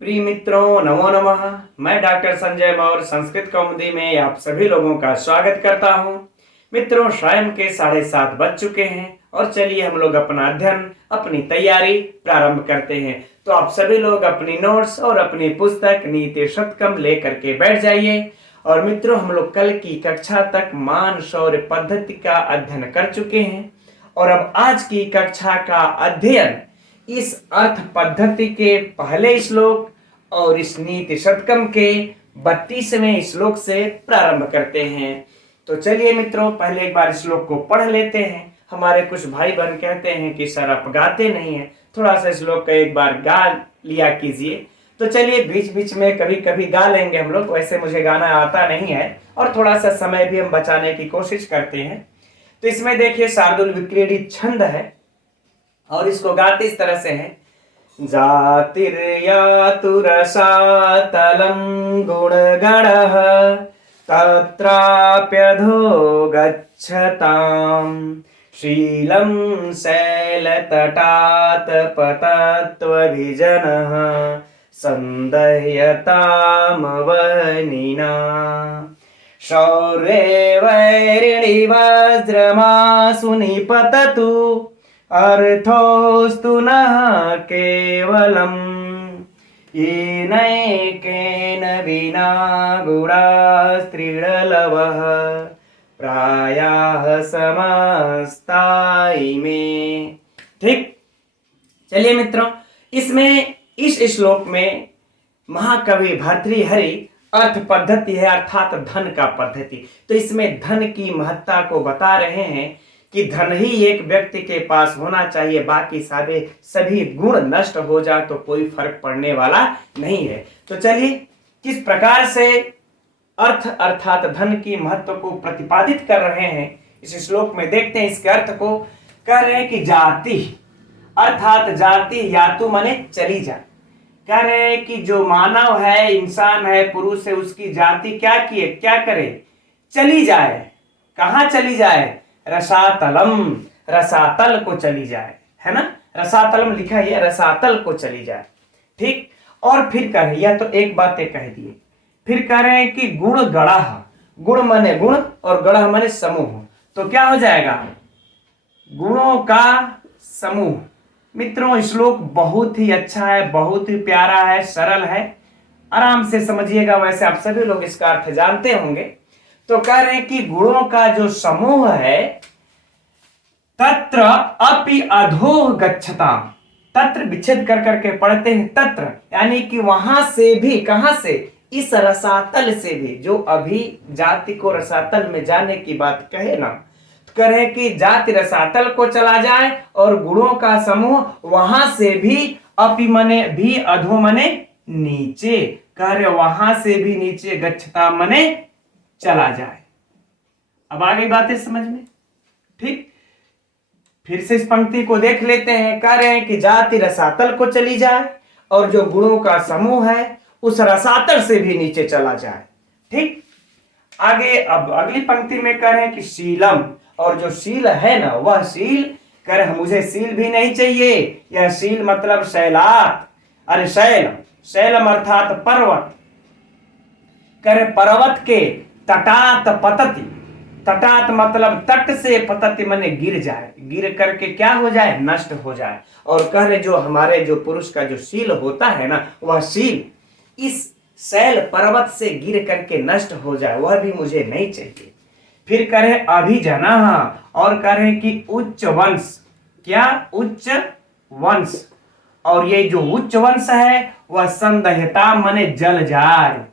प्रिय मित्रों, नमो नमः। मैं डॉक्टर संजय मौर्य संस्कृत कौमुदी में आप सभी लोगों का स्वागत करता हूं। मित्रों, शाम के 7:30 बज चुके हैं और चलिए हम लोग अपना अध्ययन, अपनी तैयारी प्रारंभ करते हैं। तो आप सभी लोग अपनी नोट्स और अपनी पुस्तक नीति शतकम लेकर के बैठ जाइए। और मित्रों, हम लोग कल की कक्षा तक मान शौर्य पद्धति का अध्ययन कर चुके हैं और अब आज की कक्षा का अध्ययन इस अर्थ पद्धति के पहले श्लोक और इस नीति शतकम के 32वें श्लोक से प्रारंभ करते हैं। तो चलिए मित्रों, पहले एक बार श्लोक को पढ़ लेते हैं। हमारे कुछ भाई बहन कहते हैं कि सर आप गाते नहीं हैं, थोड़ा सा श्लोक का एक बार गा लिया कीजिए। तो चलिए, बीच बीच में कभी कभी गा लेंगे हम लोग। वैसे मुझे गाना आता नहीं है और थोड़ा सा समय भी हम बचाने की कोशिश करते हैं। तो इसमें देखिए, शार्दूल विक्रीडित छंद है और इसको गाते इस तरह से है। जातिर्यातु रसातलं गुणगणः तत्राप्यधो गच्छताम् शीलं शैलतटात् पतत्वभिजनः सन्दह्यतामवनिना शौर्ये वैरिणि वज्रमासु निपततु अर्थोस्तु न केवलम् येनैकेन विना गुणास्त्रीडलवः प्रायाः समस्ता इमे। ठीक, चलिए मित्रों, इसमें इस श्लोक में महाकवि भर्तृहरि अर्थ पद्धति है, अर्थात धन का पद्धति। तो इसमें धन की महत्ता को बता रहे हैं कि धन ही एक व्यक्ति के पास होना चाहिए, बाकी सभी गुण नष्ट हो जाए तो कोई फर्क पड़ने वाला नहीं है। तो चलिए, किस प्रकार से अर्थ अर्थात धन की महत्व को प्रतिपादित कर रहे हैं इस श्लोक में देखते हैं। इसके अर्थ को कह रहे हैं कि जाति अर्थात जाति यातु माने चली जाए। कह रहे हैं कि जो मानव है, इंसान है, पुरुष है, उसकी जाति क्या करे, चली जाए। कहां चली जाए? रसातलम, रसातल को चली जाए, है ना। रसातलम लिखा है, रसातल को चली जाए। ठीक, और फिर कह रहे, या तो एक बात कह दिए, फिर कह रहे हैं कि गुण गणः, गुण माने गुण और गणः माने समूह। तो क्या हो जाएगा? गुणों का समूह। मित्रों, श्लोक बहुत ही अच्छा है, बहुत ही प्यारा है, सरल है, आराम से समझिएगा। वैसे आप सभी लोग इसका अर्थ जानते होंगे। तो कह रहे हैं कि गुणों का जो समूह है, तत्र अपि अधोः गच्छताम्, तत्र विच्छेद कर करके पढ़ते हैं, तत्र यानी कि वहां से भी, कहां से? इस रसातल से भी। जो अभी जाति को रसातल में जाने की बात कहे ना, तो कह रहे हैं कि जाति रसातल को चला जाए और गुणों का समूह वहां से भी, अपि मने भी, अधो मने नीचे, कह रहे वहां से भी नीचे, गच्छता मने चला जाए। अब आ गई बातें समझ में? ठीक, फिर से इस पंक्ति को देख लेते हैं। कह रहे हैं कि जाति रसातल को चली जाए और जो गुणों का समूह है उस रसातल से भी नीचे चला जाए। ठीक, आगे अब अगली पंक्ति में कह रहे हैं कि शीलम, और जो शील है ना, वह शील, कह रहे मुझे शील भी नहीं चाहिए। यह शील मतलब शैलात, अरे शैलम अर्थात पर्वत। कह रहे पर्वत के तटात पतति, तटात मतलब तट से, पतति माने गिर जाए, गिर करके क्या हो जाए? नष्ट हो जाए। और कह रहे जो हमारे जो पुरुष का जो शील होता है ना, वह शील इस शैल पर्वत से गिर करके नष्ट हो जाए, वह भी मुझे नहीं चाहिए। फिर कह रहे अभिजनः, और कह रहे कि उच्च वंश, क्या? उच्च वंश। और ये जो उच्च वंश है वह संदह्यता माने जल जाए।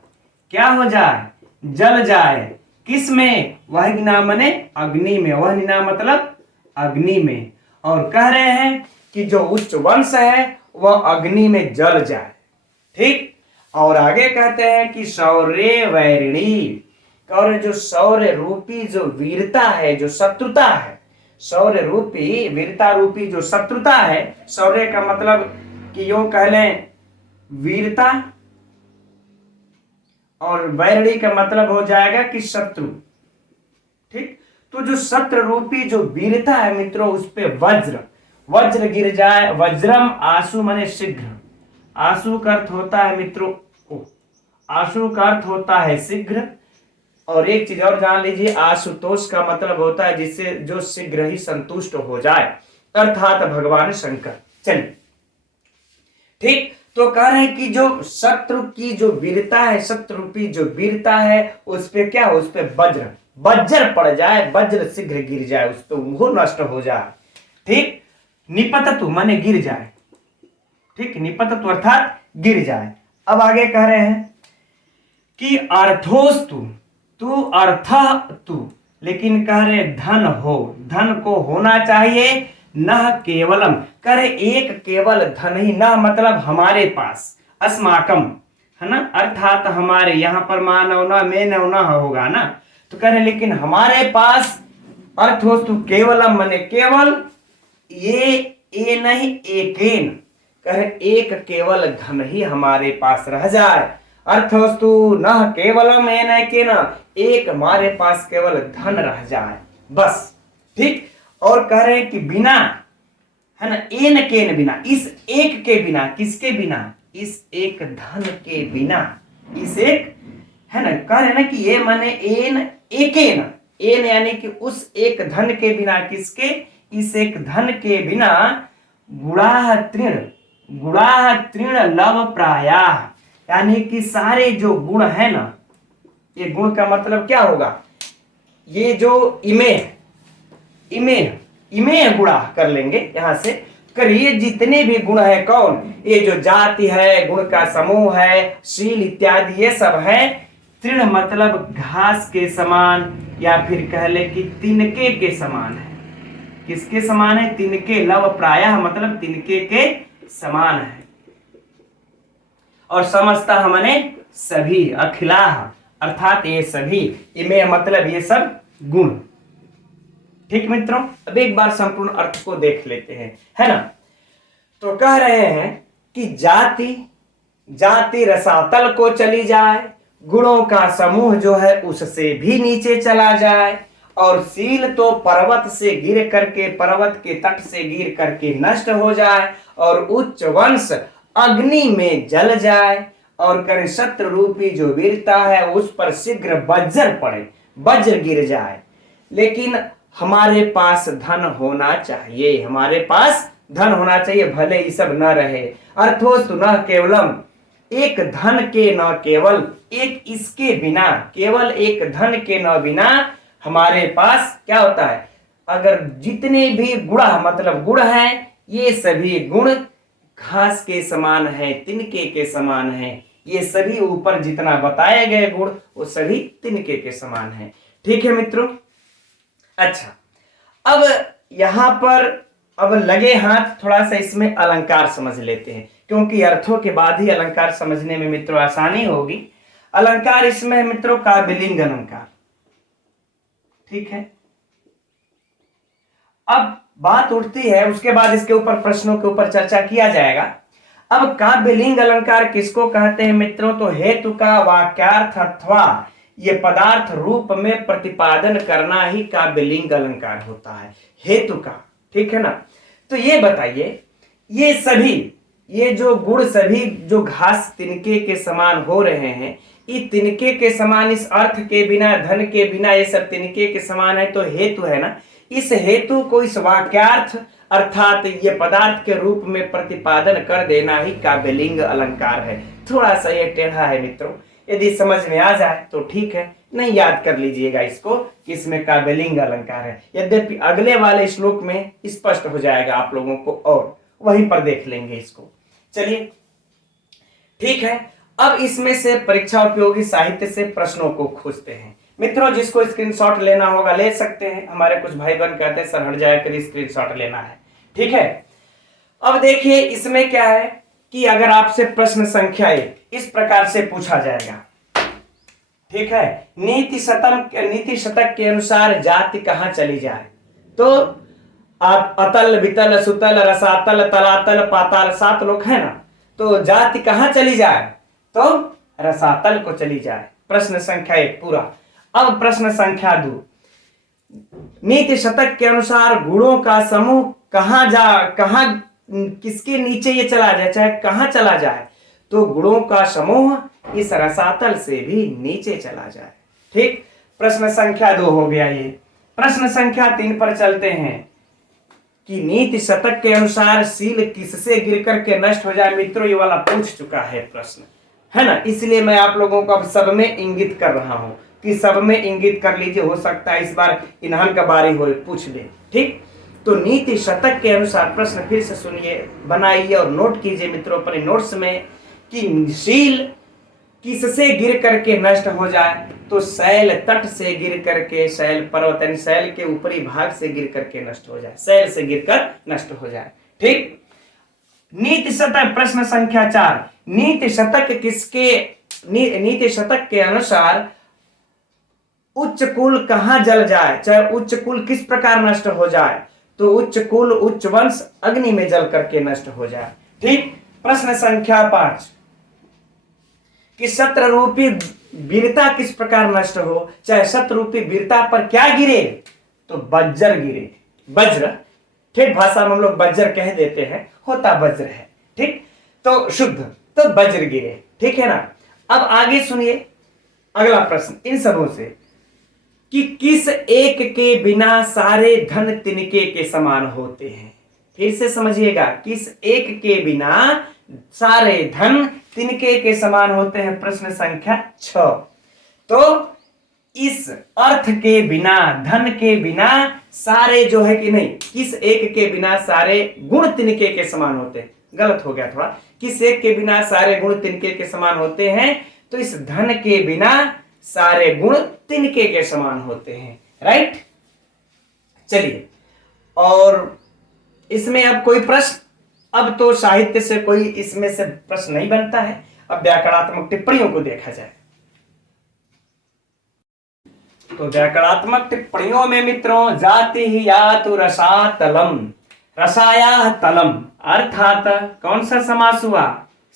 क्या हो जाए? जल जाए। किस में? वह निना माने अग्नि में, वह निना मतलब अग्नि में। और कह रहे हैं कि जो उच्च वंश है वह अग्नि में जल जाए। ठीक, और आगे कहते हैं कि शौर्य वैरिणी, और जो शौर्य रूपी जो वीरता है, जो शत्रुता है, शौर्य रूपी वीरता रूपी जो शत्रुता है। शौर्य का मतलब कि यूं कह लें वीरता, और वैरिणी का मतलब हो जाएगा कि शत्रु। ठीक, तो जो शत्रु रूपी जो वीरता है मित्रों, उस पे वज्र गिर जाए। वज्रम आशु माने शीघ्र, आशु का अर्थ होता है मित्रों, आशु का अर्थ होता है शीघ्र। और एक चीज और जान लीजिए, आशुतोष का मतलब होता है जिससे जो शीघ्र ही संतुष्ट हो जाए, अर्थात भगवान शंकर। चलिए ठीक, तो कह रहे हैं कि जो शत्रु की जो वीरता है, शत्रु की जो वीरता है, उस पे क्या, उस पे वज्र वज्र पड़ जाए, वज्र शीघ्र गिर जाए, उस पे वो नष्ट हो जाए। ठीक, निपततु माने गिर जाए। ठीक, निपततु अर्थात गिर जाए। अब आगे कह रहे हैं कि अर्थोस्तु, तू अर्थ तू, लेकिन कह रहे धन हो, धन को होना चाहिए, न केवलम, कह रहे एक केवल धन ही, न मतलब हमारे पास, अस्माकम है ना, अर्थात हमारे, यहां पर मानव न में न होगा ना, तो कह रहे लेकिन हमारे पास, अर्थोस्तु केवलम माने केवल, ये नहीं एकेन, कह रहे एक केवल धन ही हमारे पास रह जाए। अर्थवस्तु न केवलम एकेन, एक हमारे पास केवल धन रह जाए बस। ठीक, और कह रहे हैं कि बिना, है ना, एन केन बिना, इस एक के बिना, किसके बिना, इस एक धन के बिना, इस एक, है ना, कह रहे ना कि ये माने एन एकेन, एन यानी कि उस एक धन के बिना, किसके, इस एक धन के बिना, गुणाह तृण लव प्रायाः, यानी कि सारे जो गुण है ना, ये गुण का मतलब क्या होगा, ये जो इमे गुणा कर लेंगे यहां से, करिए जितने भी गुण है, कौन, ये जो जाति है, गुण का समूह है, शील इत्यादि ये सब है, तृण मतलब घास के समान, या फिर कह ले कि तिनके के समान है। किसके समान है, तिनके, लव प्रायः मतलब तिनके के समान है। और समस्ता हमने सभी, अखिलाह अर्थात ये सभी, इमे मतलब ये सब गुण। ठीक मित्रों, अब एक बार संपूर्ण अर्थ को देख लेते हैं, है ना। तो कह रहे हैं कि जाति रसातल को चली जाए, गुणों का समूह जो है उससे भी नीचे चला जाए, और शील तो पर्वत से गिर करके, पर्वत के तट से गिर करके नष्ट हो जाए, और उच्च वंश अग्नि में जल जाए, और करें शत्रु रूपी जो वीरता है उस पर शीघ्र वज्र पड़े, वज्र गिर जाए। लेकिन हमारे पास धन होना चाहिए, हमारे पास धन होना चाहिए, भले ये सब न रहे। अर्थोस्तु न केवलम, एक धन के न केवल, एक इसके बिना, केवल एक धन के न बिना हमारे पास क्या होता है, अगर जितने भी गुण मतलब गुण हैं, ये सभी गुण घास के समान है, तिनके के समान है, ये सभी ऊपर जितना बताए गए गुण वो सभी तिनके के समान है। ठीक है मित्रों। अच्छा, अब यहां पर अब लगे हाथ थोड़ा सा इसमें अलंकार समझ लेते हैं, क्योंकि अर्थों के बाद ही अलंकार समझने में मित्रों आसानी होगी। अलंकार इसमें मित्रों काव्यलिंग अलंकार। ठीक है, अब बात उठती है, उसके बाद इसके ऊपर प्रश्नों के ऊपर चर्चा किया जाएगा। अब काव्यलिंग अलंकार किसको कहते हैं मित्रों, तो हेतु का वाक्यार्थ अथवा ये पदार्थ रूप में प्रतिपादन करना ही काव्यलिंग अलंकार होता है, हेतु का। ठीक है ना। तो ये बताइए, ये सभी, ये जो गुण सभी जो घास तिनके के समान हो रहे हैं, ये तिनके के समान, इस अर्थ के बिना, धन के बिना, ये सब तिनके के समान है, तो हेतु है ना, इस हेतु को इस वाक्यार्थ अर्थात ये पदार्थ के रूप में प्रतिपादन कर देना ही काव्यलिंग अलंकार है। थोड़ा सा ये टेढ़ा है मित्रों, यदि समझ में आ जाए तो ठीक है, नहीं याद कर लीजिएगा इसको कि इसमें काव्यलिंग अलंकार है। यद्यपि अगले वाले श्लोक में स्पष्ट हो जाएगा आप लोगों को, और वहीं पर देख लेंगे इसको। चलिए ठीक है, अब इसमें से परीक्षा उपयोगी साहित्य से प्रश्नों को खोजते हैं। मित्रों जिसको स्क्रीनशॉट लेना होगा ले सकते हैं, हमारे कुछ भाई बहन कहते हैं सर हट जाए कर स्क्रीनशॉट लेना है। ठीक है, अब देखिए इसमें क्या है कि अगर आपसे प्रश्न संख्या 1 इस प्रकार से पूछा जाएगा। ठीक है, नीति शतक के अनुसार जाति कहां चली जाए, तो आप अतल वितल सुतल रसातल तलातल पाताल 7 लोग है ना, तो जाति कहां चली जाए, तो रसातल को चली जाए। प्रश्न संख्या 1 पूरा। अब प्रश्न संख्या 2, नीति शतक के अनुसार गुणों का समूह कहां किसके नीचे ये चला जाए, चाहे कहां चला जाए, तो गुणों का समूह इस रसातल से भी नीचे चला जाए। ठीक, प्रश्न संख्या 2 हो गया ये। प्रश्न संख्या 3 पर चलते हैं कि नीति शतक के अनुसार सील किससे गिर करके नष्ट हो जाए। मित्रों, ये वाला पूछ चुका है प्रश्न, है ना, इसलिए मैं आप लोगों को अब सब में इंगित कर रहा हूं कि सब में इंगित कर लीजिए, हो सकता है इस बार इन्हान का बारी हो पूछ ले। ठीक, तो नीति शतक के अनुसार प्रश्न फिर से सुनिए, बनाइए और नोट कीजिए मित्रों अपने नोट्स में कि शील किससे गिर करके नष्ट हो जाए, तो शैल तट से गिर करके, शैल पर्वत यानी शैल के ऊपरी भाग से गिर करके नष्ट हो जाए, शैल से गिरकर नष्ट हो जाए। ठीक, नीति शतक प्रश्न संख्या 4, नीति शतक नीति शतक के अनुसार उच्च कुल कहां जल जाए, चाहे उच्च कुल किस प्रकार नष्ट हो जाए, तो उच्च कुल उच्च वंश अग्नि में जल करके नष्ट हो जाए। ठीक, प्रश्न संख्या 5 कि शत्र रूपी वीरता किस प्रकार नष्ट हो, चाहे शत्र रूपी वीरता पर क्या गिरे, तो वज्र गिरे, वज्र, ठीक भाषा में हम लोग वज्र कह देते हैं, होता वज्र है। ठीक, तो शुद्ध, तो वज्र गिरे। ठीक है ना। अब आगे सुनिए अगला प्रश्न इन सबों से कि किस एक के बिना सारे धन तिनके के समान होते हैं। फिर से समझिएगा, किस एक के बिना सारे धन तिनके के समान होते हैं। प्रश्न संख्या 6, तो इस अर्थ के बिना, धन के बिना सारे जो है कि नहीं, किस एक के बिना सारे गुण तिनके के समान होते हैं। गलत हो गया थोड़ा, किस एक के बिना सारे गुण तिनके के समान होते हैं, तो इस धन के बिना सारे गुण तिनके के समान होते हैं। राइट, चलिए, और इसमें अब कोई प्रश्न, अब तो साहित्य से कोई इसमें से प्रश्न नहीं बनता है, अब व्याकरणात्मक टिप्पणियों को देखा जाए। तो व्याकरणात्मक टिप्पणियों में मित्रों, जाति ही यातु रसातलम, रसाया तलम, अर्थात कौन सा समास हुआ,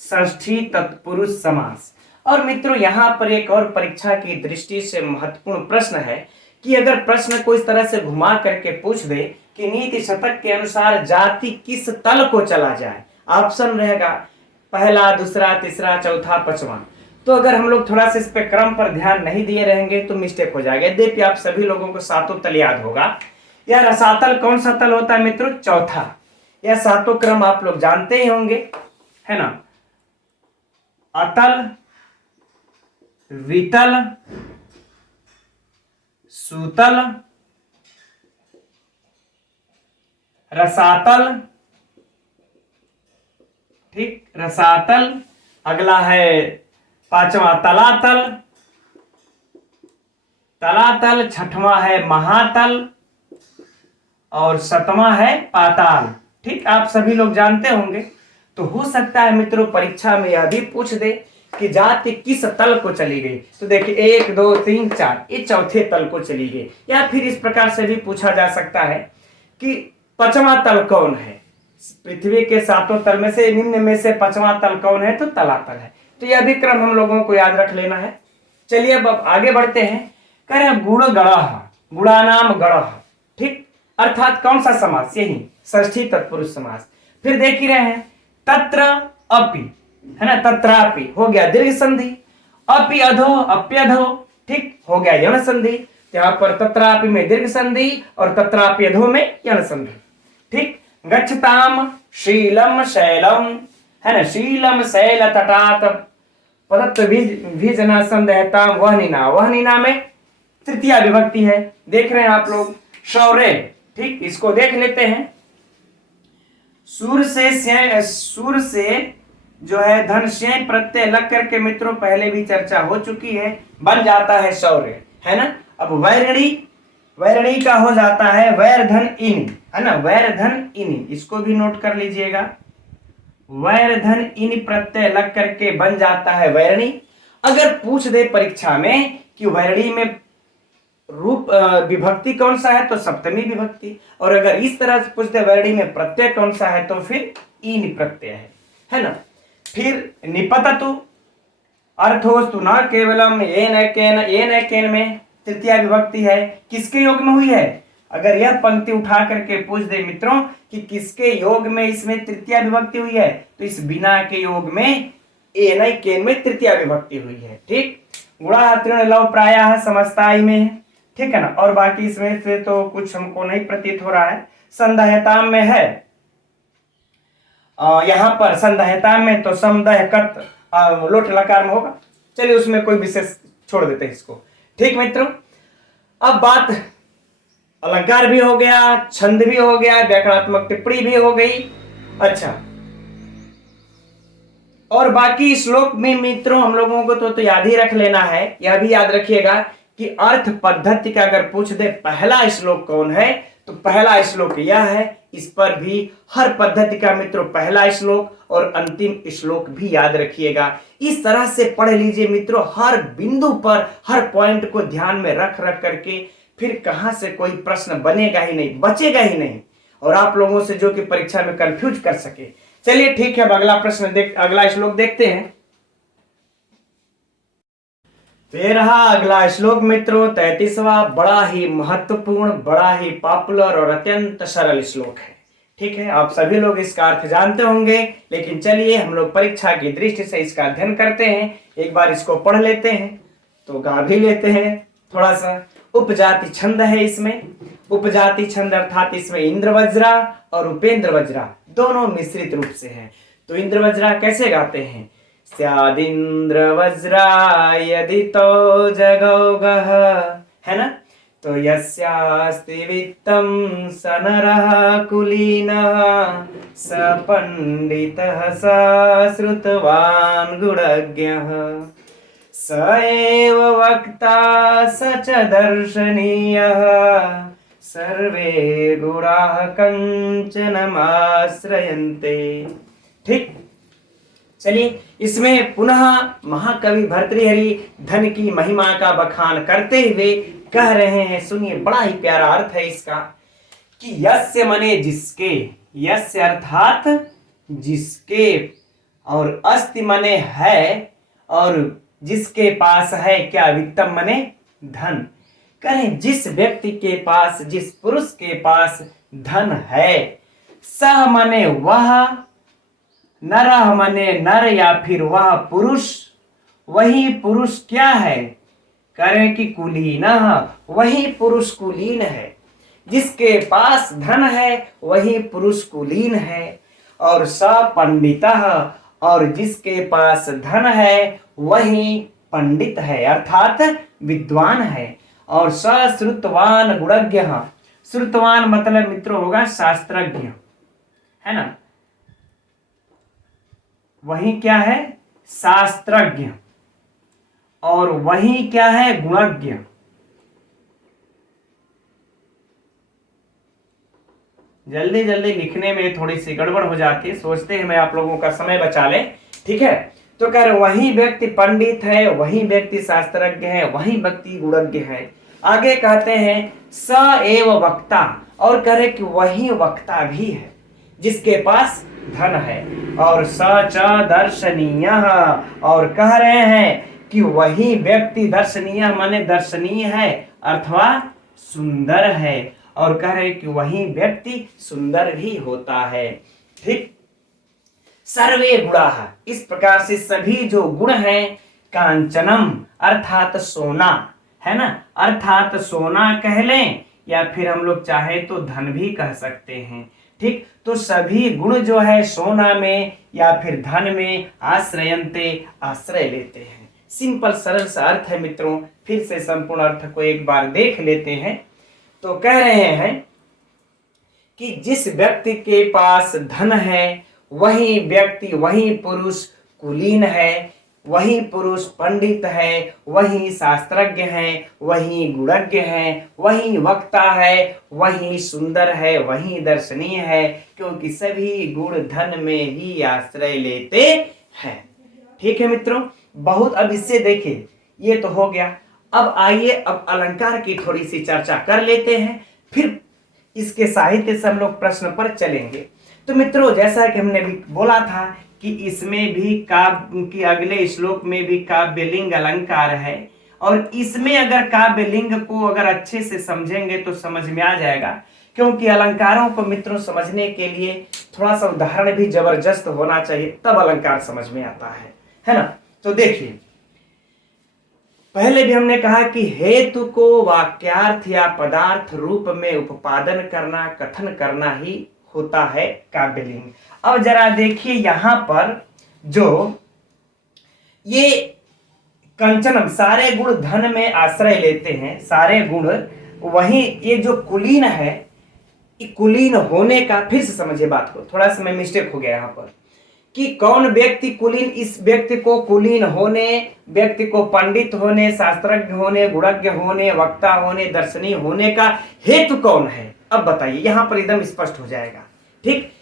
षष्ठी तत्पुरुष समास। और मित्रों यहां पर एक और परीक्षा की दृष्टि से महत्वपूर्ण प्रश्न है कि अगर प्रश्न को इस तरह से घुमा करके पूछ दे कि नीति शतक के अनुसार जाति किस तल को चला जाए, ऑप्शन रहेगा पहला, दूसरा, तीसरा, चौथा, पांचवा। तो अगर हम लोग थोड़ा सा इस पे क्रम पर ध्यान नहीं दिए रहेंगे तो मिस्टेक हो जाएगा। देखिए आप सभी लोगों को सातों तल याद होगा। यह रसातल कौन सा तल होता है मित्रों, चौथा। यह सातों क्रम आप लोग जानते ही होंगे, है ना। अतल, वितल, सुतल, रसातल, ठीक, रसातल, अगला है पांचवा तलातल, तलातल, छठवां है महातल और सातवां है पाताल। ठीक, आप सभी लोग जानते होंगे। तो हो सकता है मित्रों परीक्षा में यह भी पूछ दे कि जाति किस तल को चली गई, तो देखिए 1 2 3 4 ये चौथे तल को चली गई। या फिर इस प्रकार से भी पूछा जा सकता है कि पांचवा तल कौन है, पृथ्वी के सातों तल में से निम्न में से पांचवा तल कौन है, तो तलातल है। तो यह भी क्रम हम लोगों को याद रख लेना है। चलिए अब आगे बढ़ते हैं। कह रहे हैं गुण गणः, गुणानाम गणः, ठीक, अर्थात कौन सा समास, यही षष्ठी तत्पुरुष समास। फिर देख ही रहे हैं तत्र अपि, है ना, तत्रापि हो गया दीर्घ संधि, अपि अधो अप्यधो, ठीक, हो गया यण संधि। यहाँ पर तत्रापि में दीर्घ संधि और तत्रापि अधो में यण संधि। ठीक, गच्छताम शीलम शैलम, है ना, शीलम शैल तटात पदत्व विजना संदेहताम वहनीना, वहनीना में तृतीया विभक्ति है। देख रहे हैं आप लोग शौर्य, ठीक, इसको देख लेते हैं। सूर से जो है धन से प्रत्यय लग करके मित्रों पहले भी चर्चा हो चुकी है, बन जाता है शौर्य, है ना। अब वैरणी का हो जाता है वैर धन इन, है ना, वैर धन इन, इसको भी नोट कर लीजिएगा। वैर धन इन प्रत्यय लग करके बन जाता है वैरणी। अगर पूछ दे परीक्षा में कि वैरणी में रूप विभक्ति कौन सा है, तो सप्तमी विभक्ति। और अगर इस तरह से पूछते वैरणी में प्रत्यय कौन सा है, तो फिर इन प्रत्यय है ना। फिर निपततु अर्थोस्तु न केवलम येन केन में तृतीया विभक्ति है, किसके योग में हुई है, अगर यह पंक्ति उठा करके पूछ दे मित्रों कि किसके योग में इसमें तृतीया विभक्ति हुई है, तो इस बिना के योग में एन केन में तृतीया विभक्ति हुई है। ठीक, गुणा तृण लव प्रायः समस्ताई में है, ठीक है ना। और बाकी इसमें से तो कुछ हमको नहीं प्रतीत हो रहा है। संदहताम में है, यहाँ पर संदहताम में तो समदहकत लोट लकार में होगा। चलिए उसमें कोई विशेष छोड़ देते हैं इसको। ठीक मित्रों, अब बात अलंकार भी हो गया, छंद भी हो गया, व्याकरणात्मक टिप्पणी भी हो गई। अच्छा, और बाकी श्लोक में मित्रों हम लोगों को तो याद ही रख लेना है। यह भी याद रखिएगा कि अर्थ पद्धति का अगर पूछ दे पहला श्लोक कौन है, तो पहला श्लोक यह है। इस पर भी हर पद्धति का मित्रों पहला श्लोक और अंतिम श्लोक भी याद रखिएगा। इस तरह से पढ़ लीजिए मित्रों, हर बिंदु पर हर पॉइंट को ध्यान में रख रख करके, फिर कहां से कोई प्रश्न बनेगा ही नहीं, बचेगा ही नहीं, और आप लोगों से जो कि परीक्षा में कंफ्यूज कर सके। चलिए ठीक है, अब अगला प्रश्न अगला श्लोक देखते हैं। फिर अगला श्लोक मित्रों 33वां, बड़ा ही महत्वपूर्ण, बड़ा ही पॉपुलर और अत्यंत सरल श्लोक है। ठीक है, आप सभी लोग इसका अर्थ जानते होंगे, लेकिन चलिए हम लोग परीक्षा की दृष्टि से इसका अध्ययन करते हैं। एक बार इसको पढ़ लेते हैं तो गा भी लेते हैं थोड़ा सा। उपजाति छंद है इसमें। उपजाति छंद अर्थात इसमें इंद्र वज्रा और उपेंद्र वज्रा दोनों मिश्रित रूप से है। तो इंद्र वज्रा कैसे गाते हैं? स्यादिंद्र वज्रा यदि तो जगौगः, है ना। तो यस्यास्ति वित्तं स नरः कुलीनः, स पंडितः स श्रुतवान् गुणज्ञः, स एव वक्ता स च दर्शनीयः, सर्वे गुणाः कंचनमाश्रयन्ते। ठीक, चलिए इसमें पुनः महाकवि भर्तृहरि धन की महिमा का बखान करते हुए कह रहे हैं, सुनिए, बड़ा ही प्यारा अर्थ है इसका कि यस्य मने जिसके, यस्य अर्थात जिसके, और अस्ति मने है, और जिसके पास है क्या, वित्तम मने धन। कहें जिस व्यक्ति के पास, जिस पुरुष के पास धन है, सह मने वह, नरह मने नर या फिर वह पुरुष, वही पुरुष क्या है, करें कि कुलीन, वही पुरुष कुलीन है। जिसके पास धन है वही पुरुष कुलीन है। और स पंडितः, और जिसके पास धन है वही पंडित है अर्थात विद्वान है। और स श्रुतवान गुणज्ञ, श्रुतवान मतलब मित्रों होगा शास्त्रज्ञ, है ना। वही क्या है, शास्त्रज्ञ, और वही क्या है, गुणज्ञ। जल्दी जल्दी लिखने में थोड़ी सी गड़बड़ हो जाती है, सोचते हैं मैं आप लोगों का समय बचा ले। ठीक है, तो कह रहे वही व्यक्ति पंडित है, वही व्यक्ति शास्त्रज्ञ है, वही व्यक्ति गुणज्ञ है। आगे कहते हैं स एव वक्ता, और कह रहे कि वही वक्ता भी है जिसके पास धन है। और स च दर्शनीय, और कह रहे हैं कि वही व्यक्ति दर्शनीय माने दर्शनीय है अथवा सुंदर है। और कह रहे कि वही व्यक्ति सुंदर भी होता है। ठीक, सर्वे गुणाः, इस प्रकार से सभी जो गुण हैं, कांचनम अर्थात सोना, है ना, अर्थात सोना कह लें या फिर हम लोग चाहे तो धन भी कह सकते हैं। ठीक, तो सभी गुण जो है सोना में या फिर धन में आश्रयन्ते, आश्रय लेते हैं। सिंपल सरल सा अर्थ है मित्रों। फिर से संपूर्ण अर्थ को एक बार देख लेते हैं। तो कह रहे हैं कि जिस व्यक्ति के पास धन है वही व्यक्ति, वही पुरुष कुलीन है, वही पुरुष पंडित है, वही शास्त्रज्ञ है, वही गुणज्ञ है, वही वक्ता है, वही सुंदर है, वही दर्शनीय है, क्योंकि सभी गुण धन में ही आश्रय लेते हैं। ठीक है मित्रों, बहुत, अब इससे देखिए ये तो हो गया। अब आइए अब अलंकार की थोड़ी सी चर्चा कर लेते हैं, फिर इसके साहित्य से हम लोग प्रश्न पर चलेंगे। तो मित्रों जैसा कि हमने भी बोला था कि इसमें भी काव्य की, अगले श्लोक में भी काव्यलिंग अलंकार है और इसमें अगर काव्यलिंग को अगर अच्छे से समझेंगे तो समझ में आ जाएगा, क्योंकि अलंकारों को मित्रों समझने के लिए थोड़ा सा उदाहरण भी जबरदस्त होना चाहिए, तब अलंकार समझ में आता है ना। तो देखिए, पहले भी हमने कहा कि हेतु को वाक्यार्थ या पदार्थ रूप में उपादन करना, कथन करना ही होता है काव्यलिंग। अब जरा देखिए यहां पर जो ये कंचनम, सारे गुण धन में आश्रय लेते हैं, सारे गुण, वहीं ये जो कुलीन है, कुलीन होने का, फिर से समझिए बात को, थोड़ा सा मैं मिस्टेक हो गया यहां पर, कि कौन व्यक्ति कुलीन, इस व्यक्ति को कुलीन होने, व्यक्ति को पंडित होने, शास्त्रज्ञ होने, गुणज्ञ होने, वक्ता होने, दर्शनीय होने का हेतु कौन है, अब बताइए, यहां पर एकदम स्पष्ट हो जाएगा। ठीक,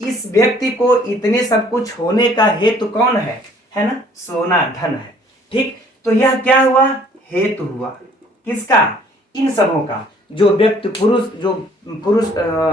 इस व्यक्ति को इतने सब कुछ होने का हेतु कौन है ना, सोना धन है। ठीक, तो यह क्या हुआ, हेतु हुआ, किसका, इन सबों का। जो व्यक्ति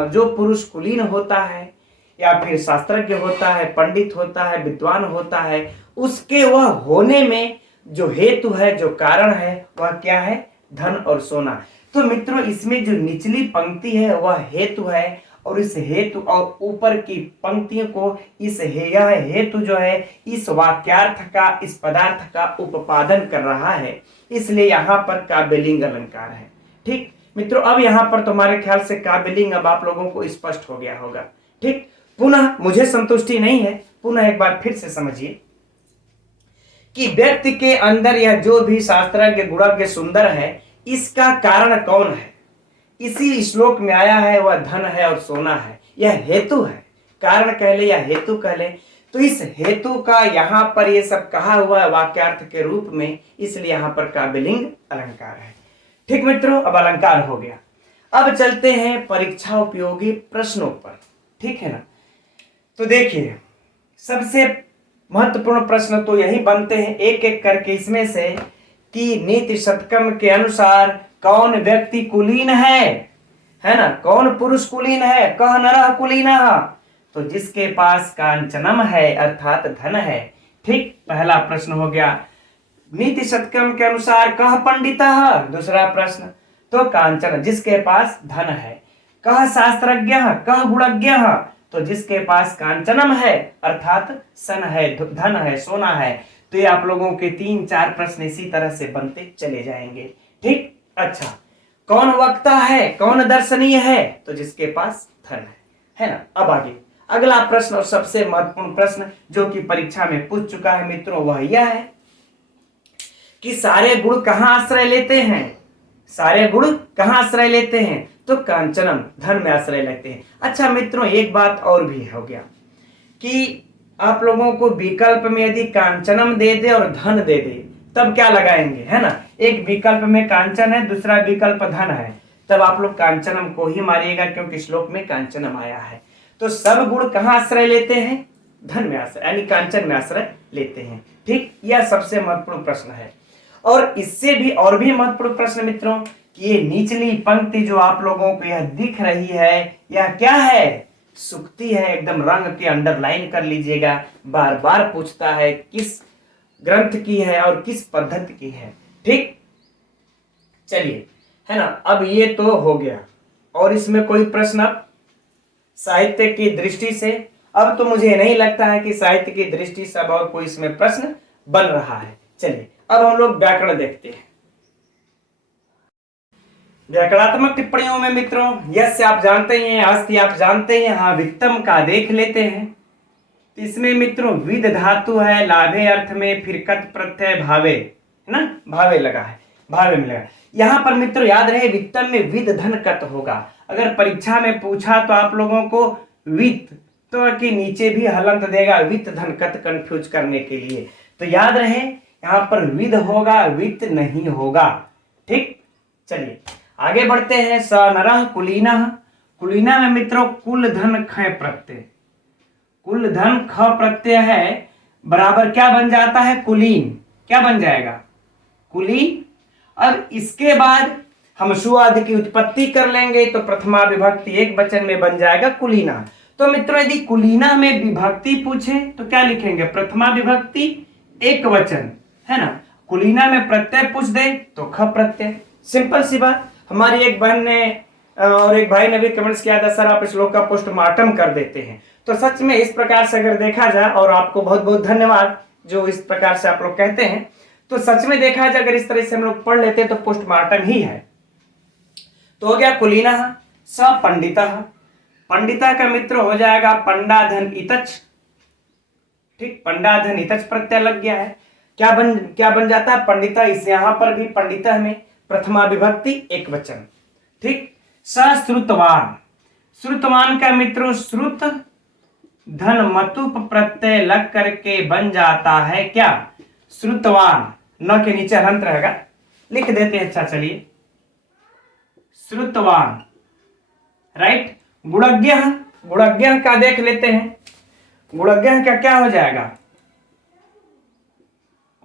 जो पुरुष कुलीन होता है या फिर शास्त्रज्ञ होता है, पंडित होता है, विद्वान होता है, उसके वह होने में जो हेतु है, जो कारण है, वह क्या है, धन और सोना। तो मित्रों, इसमें जो निचली पंक्ति है वह हेतु है, और इस हेतु और ऊपर की पंक्तियों को यह हेतु जो है इस वाक्यार्थ का, इस पदार्थ का उपादन कर रहा है, इसलिए यहाँ पर काव्यलिंग अलंकार है। ठीक मित्रों, अब यहाँ पर तुम्हारे ख्याल से काव्यलिंग अब आप लोगों को स्पष्ट हो गया होगा। ठीक, पुनः मुझे संतुष्टि नहीं है, पुनः एक बार फिर से समझिए कि व्यक्ति के अंदर यह जो भी शास्त्रज्ञ, गुणज्ञ, सुंदर है, इसका कारण कौन है, इसी श्लोक में आया है, वह धन है और सोना है। यह हेतु है, कारण कह ले या हेतु कह ले, तो इस हेतु का यहाँ पर ये सब कहा हुआ है वाक्यार्थ के रूप में, इसलिए यहाँ पर काव्यलिंग अलंकार है। ठीक मित्रों, अब अलंकार हो गया। अब चलते हैं परीक्षा उपयोगी प्रश्नों पर, ठीक है ना। तो देखिए, सबसे महत्वपूर्ण प्रश्न तो यही बनते हैं एक एक करके इसमें से, कि नीति शतकम के अनुसार कौन व्यक्ति कुलीन है ना, कौन पुरुष कुलीन है, कह नरः कुलीनः, तो जिसके पास कांचनम है अर्थात धन है। ठीक, पहला प्रश्न हो गया। नीति शतकम के अनुसार कह पंडितः, दूसरा प्रश्न, तो कांचन, जिसके पास धन है। कह शास्त्रज्ञः, कह गुणज्ञः, तो जिसके पास कांचनम है अर्थात सन है, धन है, सोना है। तो ये आप लोगों के 3-4 प्रश्न इसी तरह से बनते चले जाएंगे। ठीक, अच्छा, कौन वक्ता है, कौन दर्शनीय है, तो जिसके पास धन है ना। अब आगे अगला प्रश्न और सबसे महत्वपूर्ण प्रश्न जो कि परीक्षा में पूछ चुका है मित्रों, वह यह है कि सारे गुण कहां आश्रय लेते हैं, सारे गुण कहां आश्रय लेते हैं, तो कांचनम, धन में आश्रय लेते हैं। अच्छा मित्रों, एक बात और भी हो गया कि आप लोगों को विकल्प में यदि कांचनम दे दे और धन दे दे, तब क्या लगाएंगे, है ना। एक विकल्प में कांचन है, दूसरा विकल्प धन है, तब आप लोग कांचनम को ही मारिएगा, क्योंकि श्लोक में कांचनम आया है। तो सब गुण कहां आश्रय लेते हैं, धन में आश्रय, यानी कांचन में आश्रय लेते हैं। ठीक, यह सबसे महत्वपूर्ण प्रश्न है। और इससे भी और भी महत्वपूर्ण प्रश्न मित्रों, कि ये निचली पंक्ति जो आप लोगों को यह दिख रही है, यह क्या है, सुक्ति है, एकदम रंग के अंडरलाइन कर लीजिएगा। बार बार पूछता है किस ग्रंथ की है और किस पद्धति की है। ठीक, चलिए, है ना। अब ये तो हो गया, और इसमें कोई प्रश्न अब साहित्य की दृष्टि से, अब तो मुझे नहीं लगता है कि साहित्य की दृष्टि से अब और कोई इसमें प्रश्न बन रहा है। चलिए, अब हम लोग व्याकरण देखते हैं। व्याकरणात्मक टिप्पणियों में मित्रों, यस्य आप जानते हैं, अस्ति आप जानते हैं, हाँ वित्तम का देख लेते हैं। तो इसमें मित्रों विद धातु है, लाभे अर्थ में, फिर कत प्रत्यय भावे, है ना, भावे लगा है, भावे में लगा। यहां पर मित्रों याद रहे, वित्तम में विद धन कत होगा। अगर परीक्षा में पूछा तो आप लोगों को वित्त तो के नीचे भी हलंत देगा, वित्त धन कत, कंफ्यूज करने के लिए। तो याद रहे, यहां पर विद होगा, वित्त नहीं होगा। ठीक, चलिए आगे बढ़ते हैं। स नरः कुलीनः, कुलीना में मित्रों कुल धन ख प्रत्यय, कुल धन ख प्रत्यय है, बराबर क्या बन जाता है, कुलीन। क्या बन जाएगा, कुलीन। अब इसके बाद हम सु आदि की उत्पत्ति कर लेंगे, तो प्रथमा विभक्ति एक वचन में बन जाएगा कुलीना। तो मित्रों यदि कुलीना में विभक्ति पूछे तो क्या लिखेंगे, प्रथमा विभक्ति एक वचन, है ना। कुलीना में प्रत्यय पूछ दे तो ख प्रत्यय। सिंपल सी बात। हमारी एक बहन ने और एक भाई ने भी कमेंट्स किया था, सर आप श्लोक का पोस्टमार्टम कर देते हैं। तो सच में इस प्रकार से अगर देखा जाए, और आपको बहुत बहुत धन्यवाद जो इस प्रकार से आप लोग कहते हैं, तो सच में देखा जाए अगर इस तरह से हम लोग पढ़ लेते हैं तो पोस्टमार्टम ही है। तो हो गया कुलीना। स पंडिता, पंडिता का मित्र हो जाएगा पंडा धन इतच। ठीक, पंडा धन इतच प्रत्यय लग गया है। क्या बन जाता है पंडिता। इस यहां पर भी पंडिता में प्रथमा विभक्ति एक वचन। ठीक, सश्रुतवान, श्रुतवान का मित्र श्रुत धन मतुप प्रत्यय लग करके बन जाता है क्या, श्रुतवान। न के नीचे हंत रहेगा, लिख देते हैं। अच्छा चलिए, श्रुतवान। राइट। गुणज्ञ, गुणज्ञ का देख लेते हैं। गुणज्ञ का क्या हो जाएगा,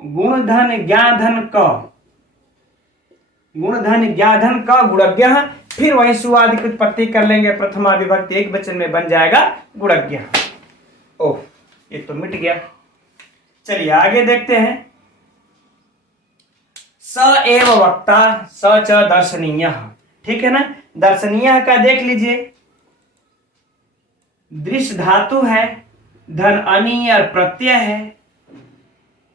गुण धन ज्ञा धन क, गुण धन ज्ञा धन क गुणज्ञ। फिर वही सुआदि की उत्पत्ति कर लेंगे, प्रथमा विभक्ति एक वचन में बन जाएगा गुणज्ञ। ओह, ये तो मिट गया। चलिए आगे देखते हैं। स एव वक्ता, स च दर्शनीय। ठीक है ना, दर्शनीय का देख लीजिए। दृश्य धातु है, धन अनियर प्रत्यय है,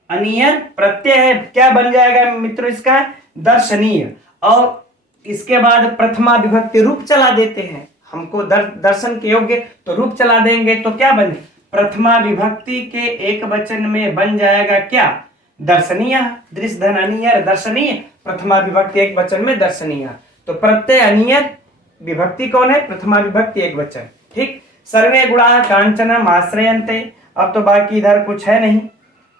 अनियर प्रत्यय है। क्या बन जाएगा मित्रों इसका, दर्शनीय। और इसके बाद प्रथमा विभक्ति रूप चला देते हैं। हमको दर्शन के योग्य तो रूप चला देंगे तो क्या बने, प्रथमा विभक्ति के एक वचन में बन जाएगा क्या, दर्शनीय। दृश्य धन अनियर दर्शनीय, प्रथमा विभक्ति एक वचन में दर्शनीय। तो प्रत्यय अनियर, विभक्ति कौन है, प्रथमा विभक्ति एक वचन। ठीक, सर्वे गुणा कांचनम आश्रयन्ते। अब तो बाकी इधर कुछ है नहीं,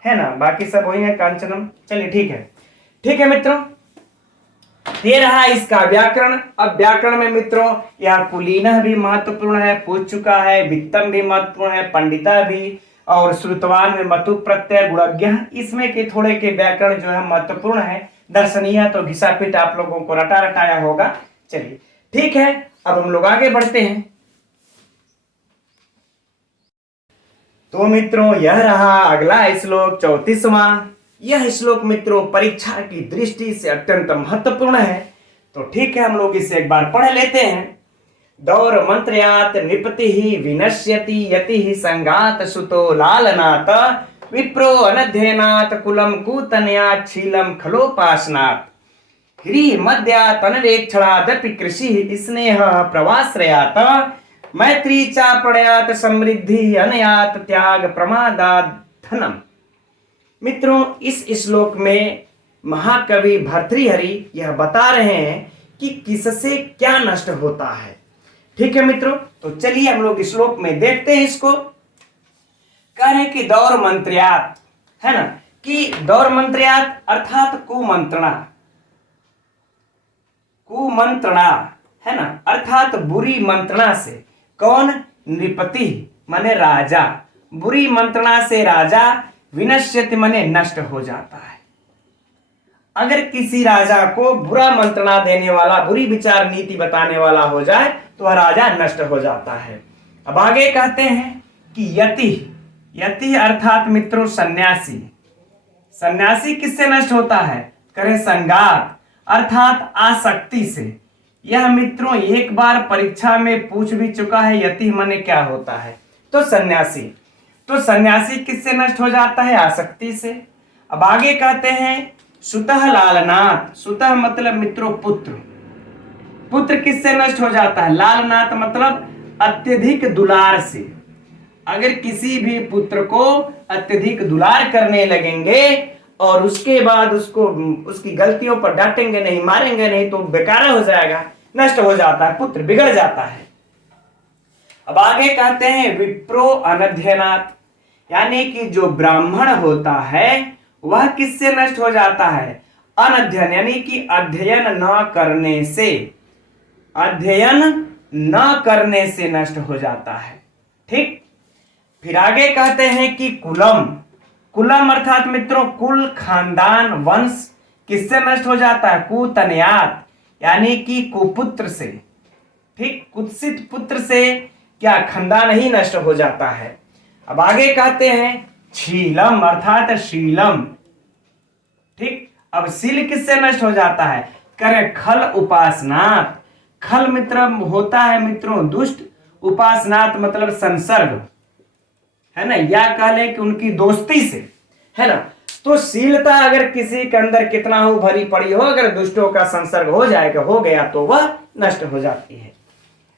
है ना, बाकी सब वही है कांचनम। चलिए ठीक है, ठीक है मित्रों। ये रहा इसका व्याकरण। अब व्याकरण में मित्रों यहाँ कुलीन भी महत्वपूर्ण है, पूछ चुका है, वित्तम भी महत्वपूर्ण है, पंडिता भी, और श्रुतवान में मतु प्रत्यय, गुणज्ञ, इसमें के थोड़े के व्याकरण जो है महत्वपूर्ण है। दर्शनीय तो घिसा पीट आप लोगों को रटा रटाया होगा। चलिए ठीक है, अब हम लोग आगे बढ़ते हैं। तो मित्रों यह रहा अगला श्लोक 34वां। यह श्लोक मित्रों परीक्षा की दृष्टि से अत्यंत महत्वपूर्ण है। तो ठीक है, हम लोग इसे एक बार पढ़ लेते हैं। दौर मंत्रयात नृपति ही विनश्यति यति ही संगात सुतो लालनात विप्रो अनध्ययनात कुलम कूतनयात शीलम खलोपासनात ह्री मद्यात अनवेक्षणादपि कृषि स्नेह प्रवाश्रयात मैत्री चा प्रणयात समृद्धि अनयात त्याग प्रमादात धनम। मित्रों इस श्लोक में महाकवि भर्तृहरि यह बता रहे हैं कि किससे क्या नष्ट होता है। ठीक है मित्रों, तो चलिए हम लोग श्लोक में देखते हैं इसको। कह रहे कि दौर मंत्र्यात, है ना, कि दौर मंत्र्यात अर्थात कुमंत्रणा, कुमंत्रणा, है ना, अर्थात बुरी मंत्रणा से। कौन, नृपति माने राजा, बुरी मंत्रणा से राजा, विनश्यति माने नष्ट हो जाता है। अगर किसी राजा को बुरा मंत्रणा देने वाला, बुरी विचार नीति बताने वाला हो जाए तो वह राजा नष्ट हो जाता है। अब आगे कहते हैं कि यति, यति अर्थात मित्रों सन्यासी। सन्यासी किससे नष्ट होता है, करें संगात अर्थात आसक्ति से। यह मित्रों एक बार परीक्षा में पूछ भी चुका है, यति माने क्या होता है, तो सन्यासी। तो सन्यासी किससे नष्ट हो जाता है, आसक्ति से। अब आगे कहते हैं सुतः लालनाथ, सुतः मतलब मित्रों पुत्र, पुत्र किससे नष्ट हो जाता है, लालनाथ मतलब अत्यधिक दुलार से। अगर किसी भी पुत्र को अत्यधिक दुलार करने लगेंगे और उसके बाद उसको उसकी गलतियों पर डांटेंगे नहीं, मारेंगे नहीं, तो बेकार हो जाएगा, नष्ट हो जाता है, पुत्र बिगड़ जाता है। अब आगे कहते हैं विप्रो अनध्ययनात्, यानी कि जो ब्राह्मण होता है वह किससे नष्ट हो जाता है, अनध्ययन, यानी कि अध्ययन न करने से, अध्ययन न करने से नष्ट हो जाता है। ठीक, फिर आगे कहते हैं कि कुलम, कुलम अर्थात मित्रों कुल, खानदान, वंश किससे नष्ट हो जाता है, कुतनयात, यानी कि कुपुत्र से। ठीक, कुत्सित पुत्र से क्या खानदान ही नष्ट हो जाता है। अब आगे कहते हैं शीलम अर्थात शीलम। ठीक, अब शील किससे नष्ट हो जाता है? करे खल उपासनात्। खल मित्र होता है मित्रों दुष्ट, उपासनात् मतलब संसर्ग, है ना, या कह लें कि उनकी दोस्ती से, है ना। तो शीलता अगर किसी के अंदर कितना हो भरी पड़ी हो, अगर दुष्टों का संसर्ग हो गया तो वह नष्ट हो जाती है।